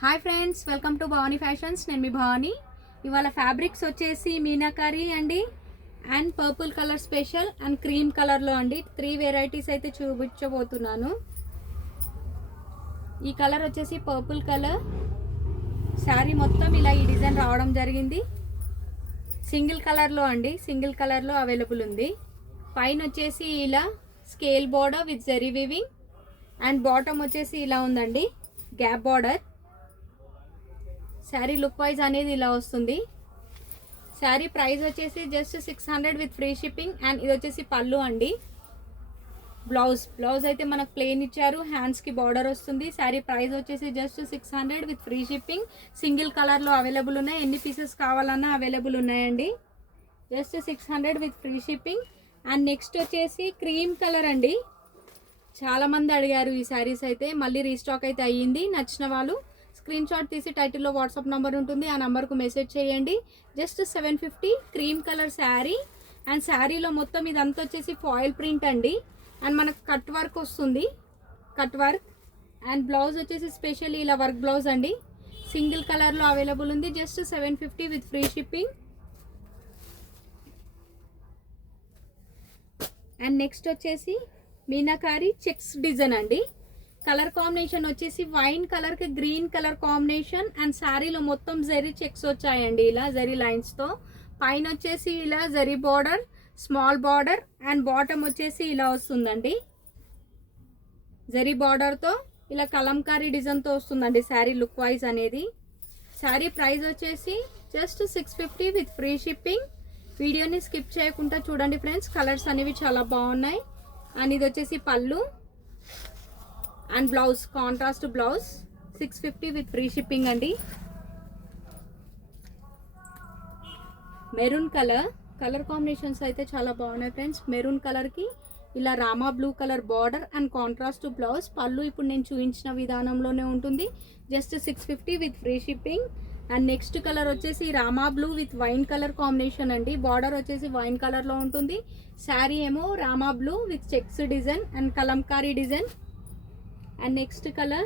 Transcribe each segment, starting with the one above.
Hi friends, welcome to Bhavani fashions. నేను మీ భవానీ. ఇవాళ fabrics వచ్చేసి మీనాకారి అండి and purple colour special and cream కలర్లో అండి 3 వెరైటీస్ అయితే చూపించబోతున్నాను. ఈ కలర్ వచ్చేసి పర్పుల్ కలర్. శారీ మొత్తం ఇలా ఈ డిజైన్ రావడం జరిగింది. సింగిల్ కలర్లో అండి, సింగిల్ కలర్లో అవైలబుల్ ఉంది. పైన వచ్చేసి ఇలా scale border with zari weaving and bottom వచ్చేసి ఇలా ఉందండి, gap border. Sari look wise అనేది ఇలా వస్తుంది. శారీ ప్రైస్ వచ్చేసి just 600 with free shipping. And ఇది వచ్చేసి పళ్ళు అండి. బ్లౌజ్ అయితే మనకు ప్లెయిన్ ఇచ్చారు, హ్యాండ్స్కి బార్డర్ వస్తుంది. శారీ ప్రైస్ వచ్చేసి just 600 with free shipping. Single కలర్లో అవైలబుల్ ఉన్నాయి, ఎన్ని పీసెస్ కావాలన్నా అవైలబుల్ ఉన్నాయండి. Just 600 with free shipping. And next వచ్చేసి క్రీమ్ కలర్ అండి. చాలామంది అడిగారు ఈ శారీస్ అయితే, మళ్ళీ రీస్టాక్ అయితే అయ్యింది. నచ్చిన వాళ్ళు స్క్రీన్ షాట్ తీసి టైటిల్లో వాట్సాప్ నెంబర్ ఉంటుంది, ఆ నెంబర్కు మెసేజ్ చేయండి. Just 750 cream colour sari. And శారీలో మొత్తం ఇదంతా వచ్చేసి ఫాయిల్ ప్రింట్ అండి. అండ్ మనకు కట్ వర్క్ వస్తుంది, కట్ వర్క్. అండ్ బ్లౌజ్ వచ్చేసి స్పెషల్లీ ఇలా వర్క్ బ్లౌజ్ అండి. సింగిల్ కలర్లో అవైలబుల్ ఉంది. Just 750 with free shipping. And next వచ్చేసి మీనాకారి చెక్స్ డిజైన్ అండి. కలర్ కాంబినేషన్ వచ్చేసి వైన్ కలర్కి గ్రీన్ కలర్ కాంబినేషన్. అండ్ శారీలో మొత్తం జరీ చెక్స్ వచ్చాయండి, ఇలా జరీ లైన్స్తో. పైన వచ్చేసి ఇలా zari border, small border. And bottom వచ్చేసి ఇలా వస్తుందండి, జరీ బార్డర్తో ఇలా కలంకారీ డిజైన్తో వస్తుందండి శారీ లుక్ వైజ్ అనేది. శారీ ప్రైస్ వచ్చేసి జస్ట్ 650 విత్ ఫ్రీ షిప్పింగ్. వీడియోని స్కిప్ చేయకుండా చూడండి ఫ్రెండ్స్, కలర్స్ అనేవి చాలా బాగున్నాయి. అండ్ ఇది వచ్చేసి పళ్ళు and blouse, contrast blouse. 650 with free shipping అండి. మెరూన్ కలర్ కాంబినేషన్స్ అయితే చాలా బాగున్నాయి ఫ్రెండ్స్. మెరూన్ కలర్కి ఇలా Rama blue colour border and contrast blouse. పళ్ళు ఇప్పుడు నేను చూపించిన విధానంలోనే ఉంటుంది. Just 650 with free shipping. And next colour వచ్చేసి Rama blue with wine colour combination అండి. బార్డర్ వచ్చేసి వైన్ కలర్లో ఉంటుంది. శారీ ఏమో Rama blue with checks design and Kalamkari design. And next colour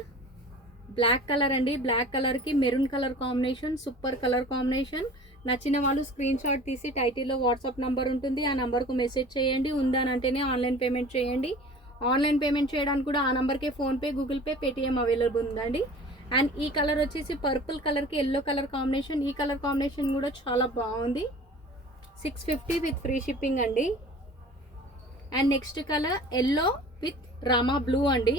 black colour అండి. బ్లాక్ కలర్కి maroon colour combination, super colour combination. నచ్చిన వాళ్ళు స్క్రీన్ షాట్ తీసి టైటిల్లో వాట్సాప్ నెంబర్ ఉంటుంది, ఆ నెంబర్కు మెసేజ్ చేయండి. ఉందనంటేనే ఆన్లైన్ పేమెంట్ చేయండి. ఆన్లైన్ పేమెంట్ చేయడానికి కూడా ఆ నెంబర్కే PhonePe, Google Pay, Paytm available ఉందండి. అండ్ ఈ కలర్ వచ్చేసి పర్పుల్ కలర్కి ఎల్లో కలర్ కాంబినేషన్. ఈ కలర్ కాంబినేషన్ కూడా చాలా బాగుంది. 650 విత్ ఫ్రీ షిప్పింగ్ అండి. And next colour yellow with Rama blue అండి.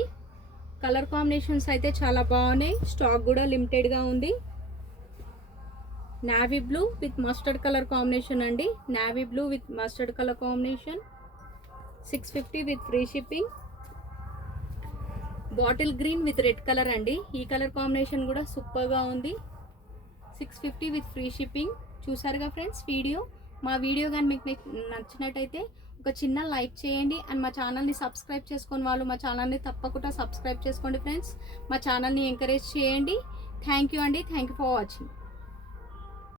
కలర్ కాంబినేషన్స్ అయితే చాలా బాగున్నాయి, స్టాక్ కూడా లిమిటెడ్గా ఉంది. Navy blue with mustard colour combination అండి. Navy blue with mustard colour combination. 650 with free shipping. Bottle green with red colour అండి. ఈ కలర్ కాంబినేషన్ కూడా సూపర్గా ఉంది. 650 విత్ ఫ్రీ షిప్పింగ్. చూసారుగా ఫ్రెండ్స్ వీడియో. మా వీడియో కానీ మీకు నచ్చినట్టయితే ఒక చిన్న లైక్ చేయండి. అండ్ మా ఛానల్ని సబ్స్క్రైబ్ చేసుకొని వాళ్ళు మా ఛానల్ని తప్పకుండా సబ్స్క్రైబ్ చేసుకోండి ఫ్రెండ్స్. మా ఛానల్ని ఎంకరేజ్ చేయండి. థ్యాంక్ యూ అండి. Thank you for watching.